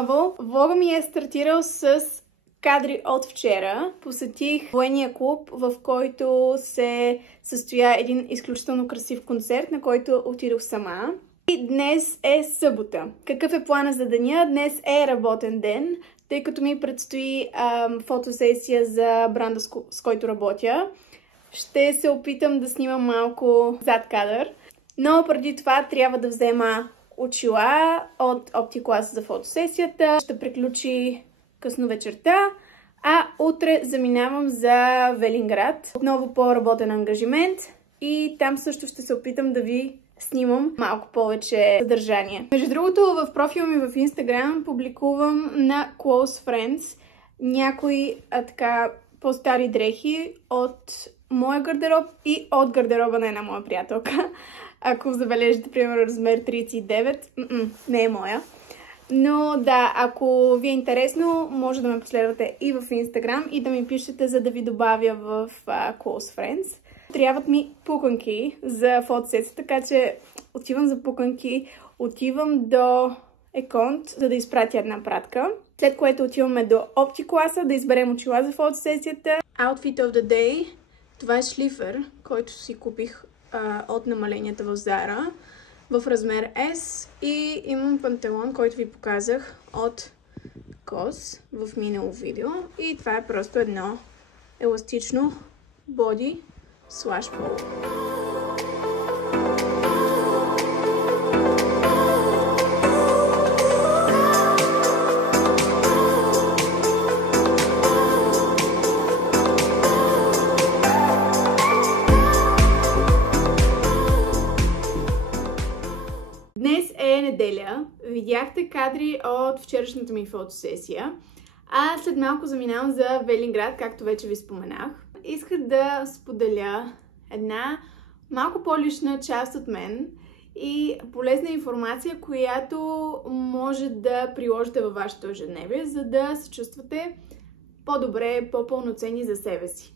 отново! Влога ми е стартирал с кадри от вчера. Посетих военния клуб, в който се състоя един изключително красив концерт, на който отидох сама. И днес е събота. Какъв е плана за деня? Днес е работен ден, тъй като ми предстои фотосесия за бранда, с който работя. Ще се опитам да снимам малко зад кадър, но преди това трябва да взема очила от OptiClass за фотосесията. Ще приключи късно вечерта, а утре заминавам за Велинград. Отново по-работен ангажимент и там също ще се опитам да ви снимам малко повече съдържание. Между другото, в профила ми в Instagram публикувам на Close Friends някои така по-стари дрехи от моя гардероб и от гардероба на една моя приятелка. Ако забележите, примерно, размер 39, не е моя. Но да, ако ви е интересно, може да ме последвате и в Instagram и да ми пишете, за да ви добавя в Close Friends. Трябват ми пуканки за фотосесия, така че отивам за пуканки, отивам до Еконт, за да изпратя една пратка. След което отиваме до OptiClass да изберем очила за фотосесията. Outfit of the day. Това е шлифер, който си купих от намаленията в Zara в размер S и имам панталон, който ви показах от COS в минало видео и това е просто едно еластично боди слаш поло. Днес е неделя. Видяхте кадри от вчерашната ми фотосесия. А след малко заминавам за Велинград, както вече ви споменах. Исках да споделя една малко по-лична част от мен и полезна информация, която може да приложите във вашето ежедневие, за да се чувствате по-добре, по-пълноценни за себе си.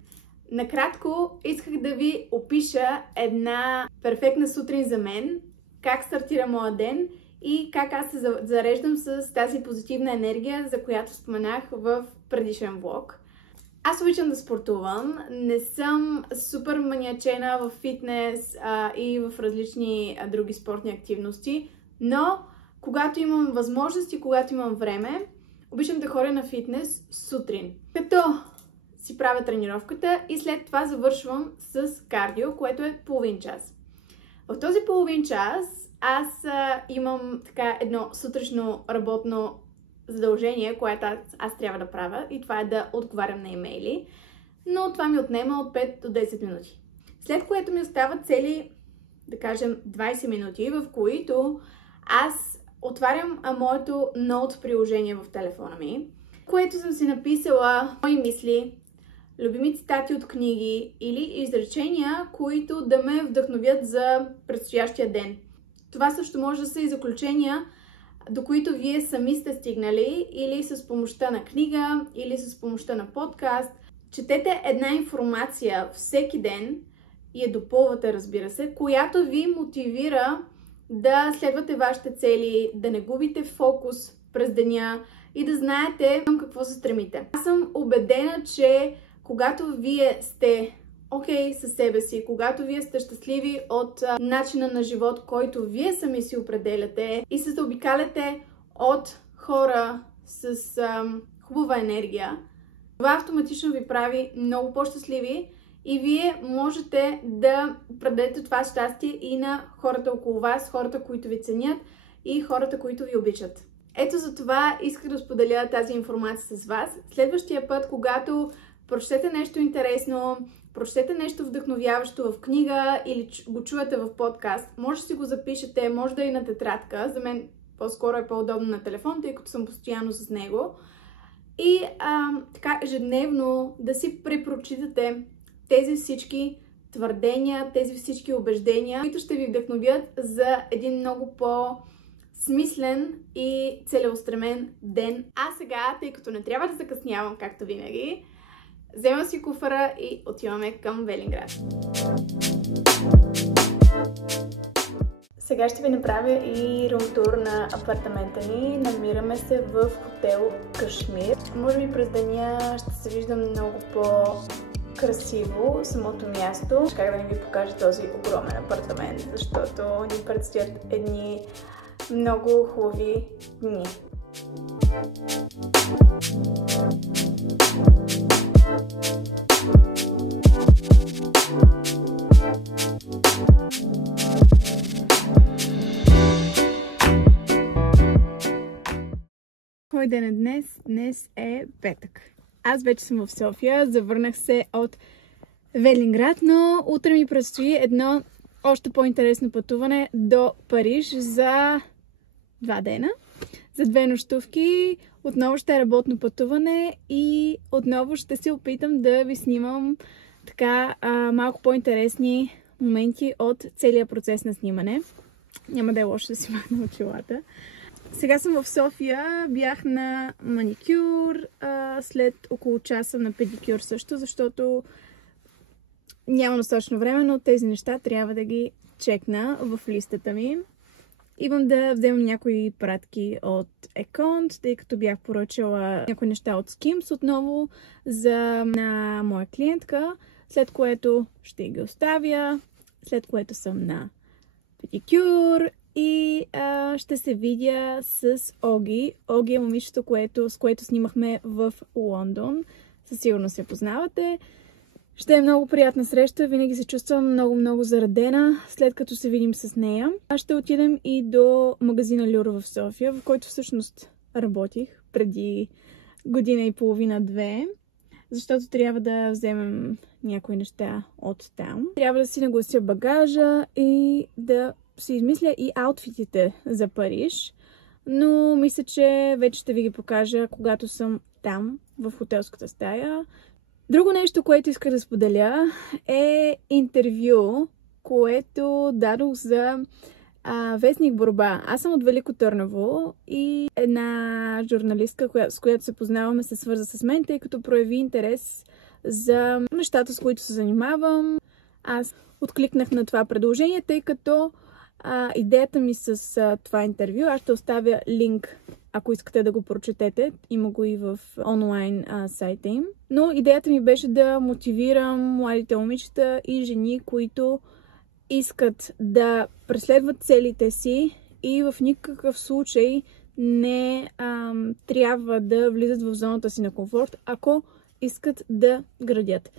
Накратко исках да ви опиша една перфектна сутрин за мен, как стартира моя ден и как аз се зареждам с тази позитивна енергия, за която споменах в предишен влог. Аз обичам да спортувам, не съм супер маниачена в фитнес и в различни други спортни активности, но когато имам възможност и когато имам време, обичам да ходя на фитнес сутрин. Като си правя тренировката и след това завършвам с кардио, което е половин час. В този половин час аз имам така едно сутрешно работно задължение, което аз трябва да правя и това е да отговарям на имейли, но това ми отнема от 5 до 10 минути. След което ми остават цели, да кажем, 20 минути, в които аз отварям моето Note приложение в телефона ми, което съм си написала мои мисли, любими цитати от книги или изречения, които да ме вдъхновят за предстоящия ден. Това също може да са и заключения, до които вие сами сте стигнали или с помощта на книга, или с помощта на подкаст. Четете една информация всеки ден и я допълвате, разбира се, която ви мотивира да следвате вашите цели, да не губите фокус през деня и да знаете към какво се стремите. Аз съм убедена, че когато вие сте окей със себе си, когато вие сте щастливи от начина на живот, който вие сами си определяте и се заобикаляте от хора с хубава енергия, това автоматично ви прави много по-щастливи и вие можете да предадете това щастие и на хората около вас, хората, които ви ценят и хората, които ви обичат. Ето за това исках да споделя тази информация с вас. Следващия път, когато прочетете нещо интересно, прочетете нещо вдъхновяващо в книга или го чуете в подкаст, може да си го запишете, може да и на тетрадка. За мен по-скоро е по-удобно на телефон, тъй като съм постоянно с него. И така ежедневно да си препрочитате тези всички твърдения, тези всички убеждения, които ще ви вдъхновят за един много по-смислен и целеустремен ден. А сега, тъй като не трябва да закъснявам, както винаги, вземам си куфара и отиваме към Велинград. Сега ще ви направя и рум-тур на апартамента ни. Намираме се в хотел Кашмир. Може би през деня ще се вижда много по-красиво самото място. Как да не ви покажа този огромен апартамент, защото ни предстоят едни много хубави дни. Кой ден е днес? Днес е петък. Аз вече съм в София, завърнах се от Велинград, но утре ми предстои едно още по-интересно пътуване до Париж за 2 дена, за 2 нощувки. Отново ще е работно пътуване и отново ще се опитам да ви снимам така малко по-интересни моменти от целия процес на снимане. Няма да е лошо да си махна очилата. Сега съм в София, бях на маникюр, след около часа на педикюр също, защото няма достатъчно време, но тези неща трябва да ги чекна в листата ми. Имам да вземам някои пратки от Еконт, тъй като бях поръчала някои неща от Skims отново на моя клиентка, след което ще ги оставя, след което съм на педикюр и ще се видя с Оги. Оги е момичето, с което снимахме в Лондон. Със сигурност се познавате. Ще е много приятна среща. Винаги се чувствам много заредена, след като се видим с нея. Аз ще отидем и до магазина Люр в София, в който всъщност работих преди година и половина-2, защото трябва да вземем някои неща от там. Трябва да си наглася багажа и да си измисля и аутфитите за Париж, но мисля, че вече ще ви ги покажа, когато съм там, в хотелската стая. Друго нещо, което исках да споделя, е интервю, което дадох за вестник Борба. Аз съм от Велико Търново и една журналистка, с която се познаваме, се свърза с мен, тъй като прояви интерес за нещата, с които се занимавам. Аз откликнах на това предложение, тъй като идеята ми с това интервю, аз ще оставя линк, ако искате да го прочетете, има го и в онлайн сайта им. Но идеята ми беше да мотивирам младите момичета и жени, които искат да преследват целите си и в никакъв случай не трябва да влизат в зоната си на комфорт, ако искат да градят.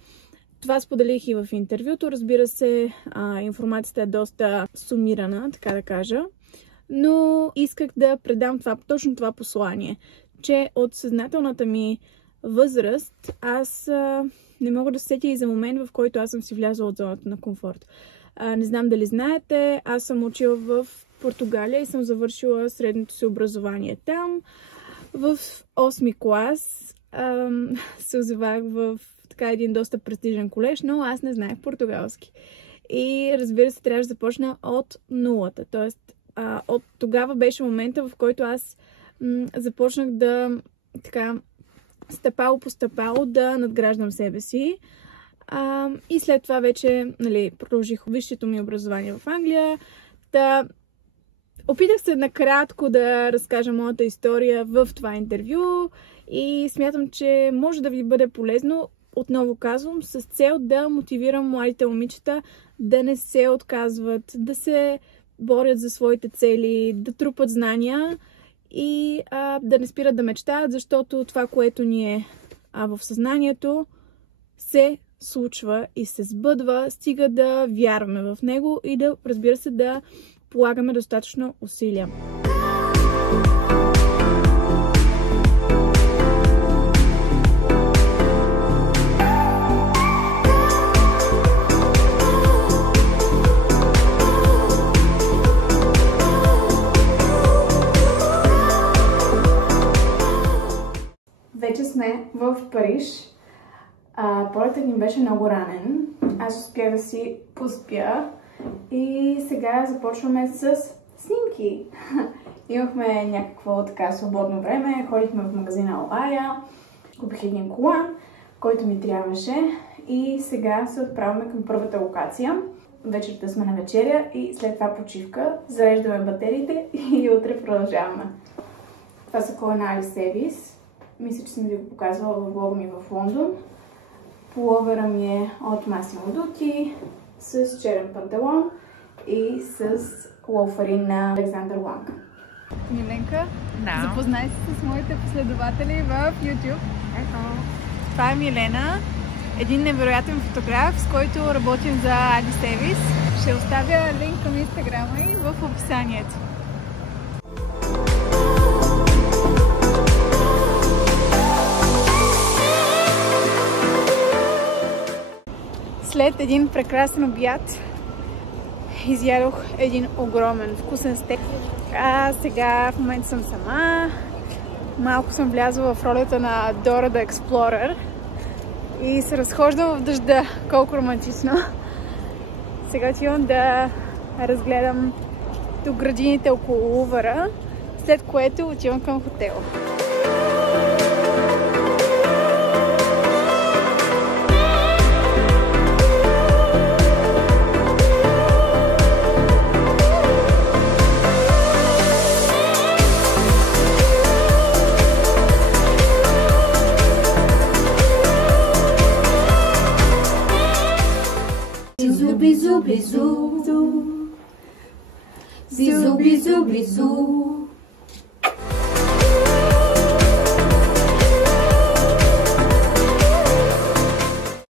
Това споделих и в интервюто. Разбира се, информацията е доста сумирана, така да кажа. Но исках да предам точно това послание, че от съзнателната ми възраст аз не мога да се сетя и за момент, в който аз съм си влязла от зоната на комфорт. Не знам дали знаете, аз съм учила в Португалия и съм завършила средното си образование там. В 8-ми клас се озовах в един доста престижен колеж, но аз не знаех португалски. И разбира се, трябваше да започна от нулата. Тоест, от тогава беше момента, в който аз започнах да стъпало по стъпало да надграждам себе си. И след това вече продължих висшето ми образование в Англия. Опитах се накратко да разкажа моята история в това интервю и смятам, че може да ви бъде полезно. Отново казвам, с цел да мотивирам младите момичета да не се отказват, да се борят за своите цели, да трупат знания и да не спират да мечтаят, защото това, което ни е в съзнанието, се случва и се сбъдва, стига да вярваме в него и да, разбира се, да полагаме достатъчно усилия. Вече сме в Париж. Полетът ни беше много ранен. Аз успях да си поспя и сега започваме с снимки. Имахме някакво така свободно време, ходихме в магазина Алая, купих един колан, който ми трябваше и сега се отправяме към първата локация. вечерта сме на вечеря и след това почивка. Зареждаме батериите и утре продължаваме. Това са колена Али Севис. Мисля, че съм ви го показвала в влога ми в Лондон. Пуловера ми е от Massimo Dutti с черен панталон и с лофари на Александър Ланг. Миленка, запознай се с моите последователи в YouTube. Това е Милена, един невероятен фотограф, с който работим за Али Севис. Ще оставя линк към инстаграма и в описанието. След един прекрасен обяд изядох един огромен вкусен стейк. А сега в момента съм сама. Малко съм влязла в ролята на Dora the Explorer и се разхождам в дъжда. Колко романтично. Сега отивам да разгледам тук градините около Лувъра, след което отивам към хотел. Bisou, bisou, bisou, bisou, bisou, bisou.